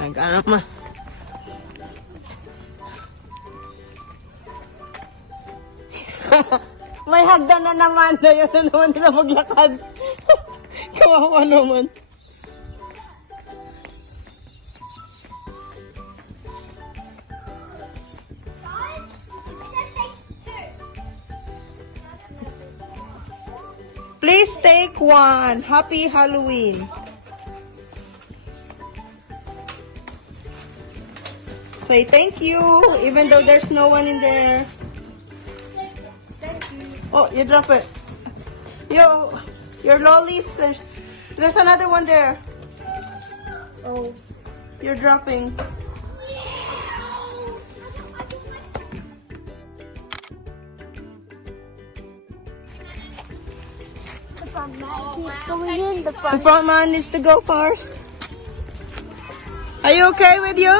Nag-ama. May hagdan na naman. Ayaw na naman nila maglakad. Kawawa naman. Please take one. Happy Halloween. Say thank you, even though there's no one in there. Oh, you drop it. Your lollies, there's another one there. Oh, you're dropping. The The front man needs to go first. Are you okay with you?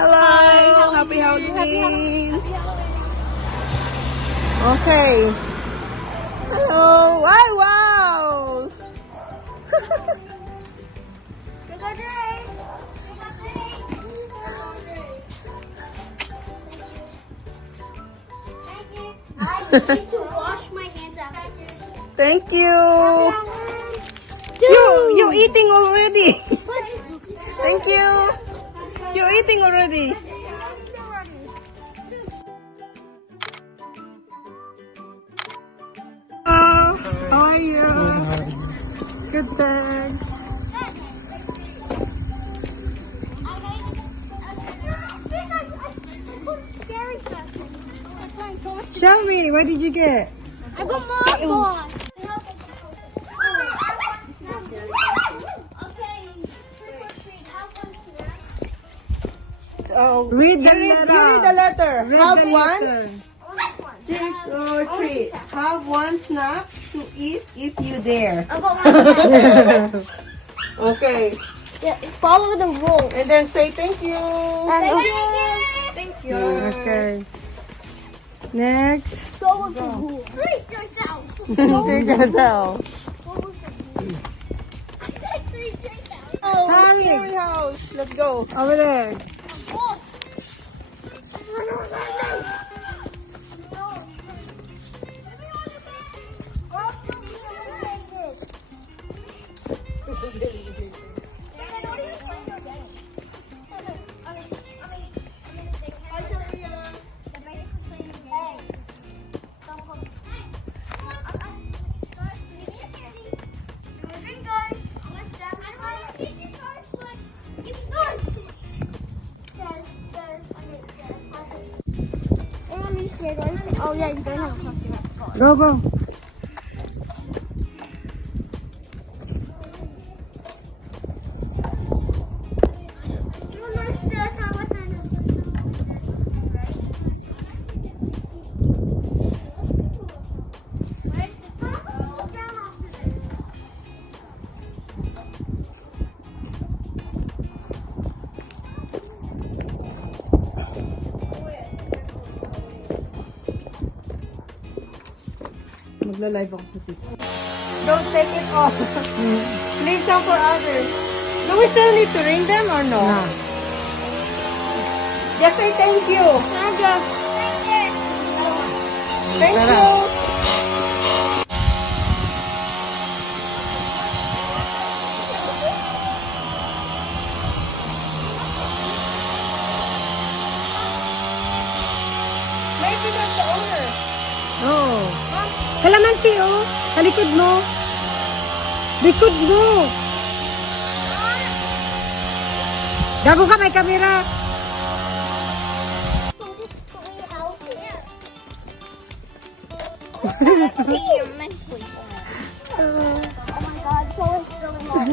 Hello, happy Halloween. Okay. Hello. Wow. I need to wash my hands after this. Thank you. You eating already. Thank you. You're eating already. How are you? Good, thanks. Show me, what did you get? I got more balls. Oh, Read the you letter. read the letter. Read Have the one, letter. trick or treat. Have one snack to eat if you dare. I got one. Okay. Yeah, follow the rules. And then say thank you. Thank you. Thank you. Okay. Next. Follow the rules. Treat yourself. Treat yourself. Treat yourself. Oh, Harry. scary house. Let's go. Over there. Boss. Oh yeah, you don't have a coffee. Go, go. Magla-live ako sa TikTok. Don't take it off. Leave some for others. Do we still need to ring them or no? Nah. Just say thank you. Thank Tara. you. Maybe that's the owner. Oh. Kalamansi, oh. Sa likod mo. Likod mo. Gago ka, may kamera. You're mentally oh my god, so it's going on.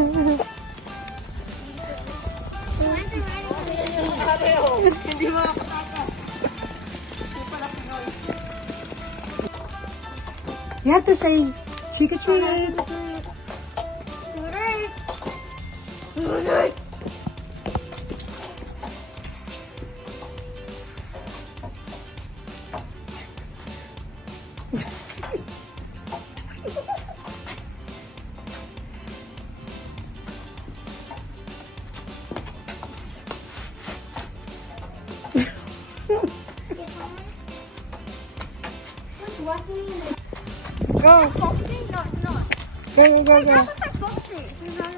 Hindi mo nakataka. You have to say, trick or treat. Go. No, it's not. Go, go, go, Wait, go. that looks like Foxy. Dad,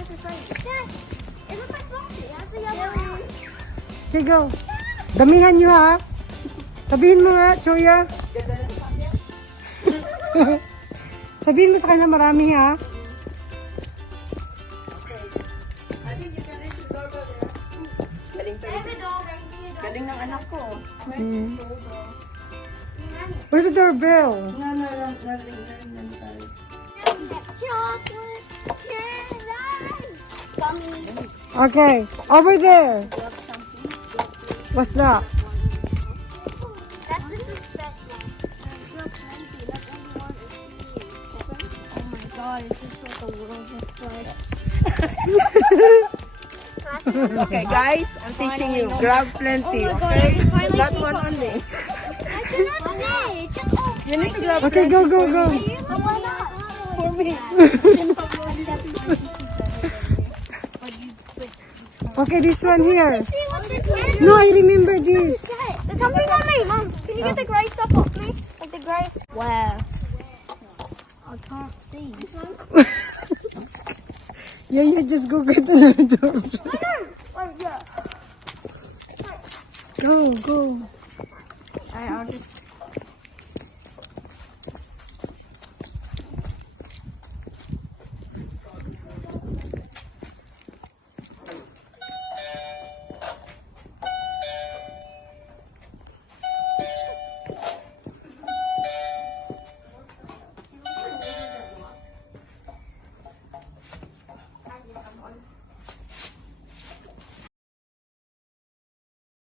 it looks like Foxy. It has the yellow hair. Okay, go. Damihan nyo ha. Sabihin mo nga, Choya. Sabihin mo sa kanya marami ha. Galing ng anak ko. Where's the doorbell? Chocolate gummy. Okay, over there. What's that? That's disrespectful. Oh my god, is this what the world looks like? Okay, guys, I'm teaching you. Grab plenty, Oh my God, okay? I can finally Not see one something. only. I cannot see. Just You need to grab Okay, plenty go, go, for go. me. Why not? For me. Okay, this one here. See what this is? No, I remember this. There's something on me, Mom. Can you get the gray stuff off me? Like the gray? Wow. I can't see. Yeah, yeah, just go get the doorbell. Oh, yeah. Go, go. Alright, I'll just